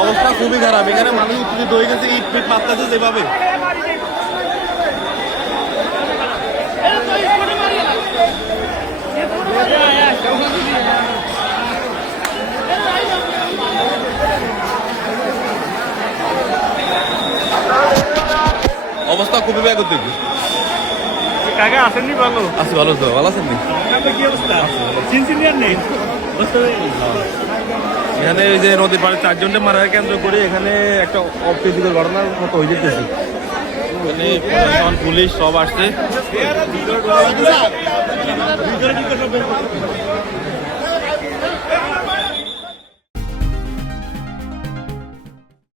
অবস্থা খুবই খারাপ, এখানে মানুষ উত্তেজিত হয়ে গেছে, ইট ফিট মারতেছে যেভাবে। অবস্থা খুবই ব্যাগত দেখি। কাকা আসেননি? ভালো আছি, ভালো তো, ভালো আছেন নি? কি অবস্থা? সিনসিনিয়ার নেই এখানে এই যে নদীর পাড়ে 4 জনকে মারার কেন্দ্র করে এখানে একটা অপ্রীতিকর ঘটনার মতো হয়ে যেতেছে। এখানে প্রশাসন, পুলিশ সব আসছে।